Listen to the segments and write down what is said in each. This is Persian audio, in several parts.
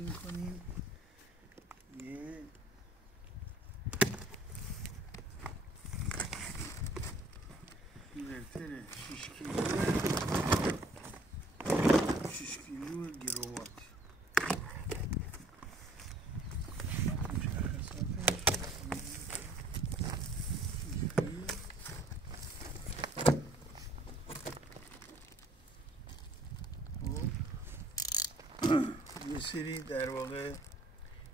بررسی میکنیم. یه اینورتر 6 کیلو 6 کیلو گیرووات یه سری در واقع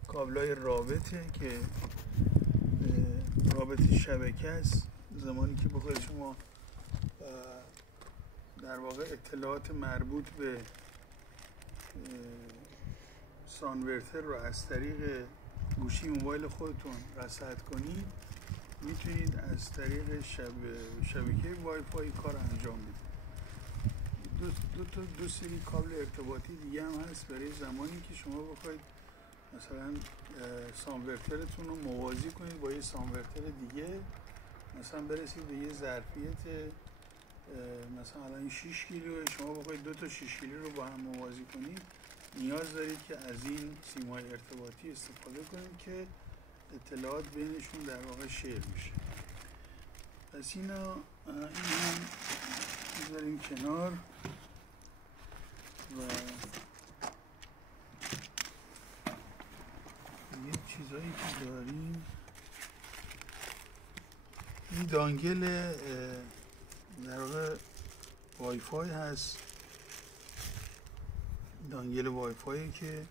کابلای رابطه که رابط شبکه است. زمانی که بخواید شما در واقع اطلاعات مربوط به سانورتر رو از طریق گوشی موبایل خودتون رصد کنید، میتونید از طریق شبکه وای فای کار انجام بدید. دو سری کابل ارتباطی دیگه هم هست برای زمانی که شما بخواید مثلا سانورترتون رو موازی کنید با یه سانورتر دیگه، مثلا برسید به یه ظرفیت مثلا الان 6 کیلو، شما بخواید 2 تا 6 کیلو رو با هم موازی کنید، نیاز دارید که از این سیمای ارتباطی استفاده کنید که اطلاعات بینشون در واقع شیر میشه. پس این هم بذاریم کنار و یه چیزایی که داریم. این دانگل در واقع وای فای هست، دانگل وای فایی که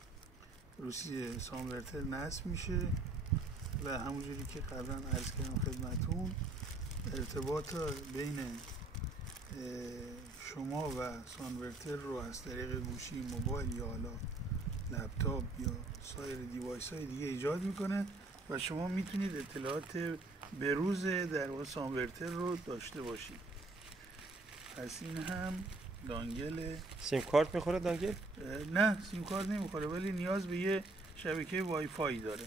روی سانورتر نصب میشه و همونجوری که قبلا عرض کردم خدمتون، ارتباط بین شما و سانورتر رو از طریق گوشی موبایل یا حالا لپتاپ یا سایر دیوایس های دیگه ایجاد میکنه و شما میتونید اطلاعات بروز در واقع سانورتر رو داشته باشید. پس این هم دانگل. سیم کارت میخوره دانگل؟ نه سیم کارت نمیخوره، ولی نیاز به یه شبکه وای فای داره.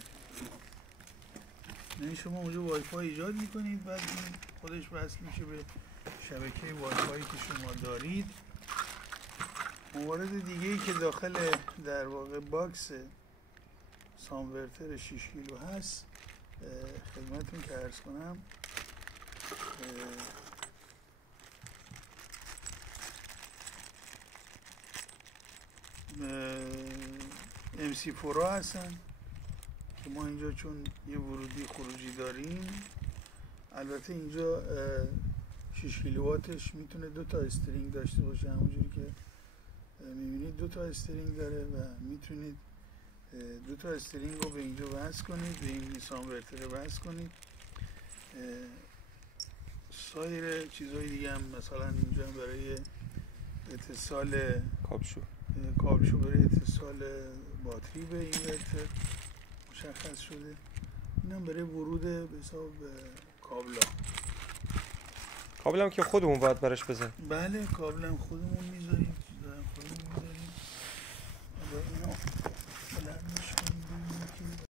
یعنی شما اونجا وای فای ایجاد میکنید، بعد این خودش وصل میشه به شبکه وای فایی که شما دارید. موارد دیگه ای که داخل در واقع باکس سانورتر 6 کیلو هست خدمتتون که عرض کنم، MC4 ها هستن که ما اینجا چون یه ورودی خروجی داریم، البته اینجا 6 کیلوواتش میتونه 2 تا استرینگ داشته باشه، همونجوری که میبینید 2 تا استرینگ داره و میتونید 2 تا استرینگ رو به اینجا وصل کنید، به این سانورتر وصل کنید. سایر چیزهای دیگه هم مثلا اینجا برای اتصال کابلشو برای اتصال باتری به اینورتر مشخص شده. این هم برای ورود به حساب کابل هم که خودمون باید براش بزنیم. بله کابل هم خودمون میذاریم.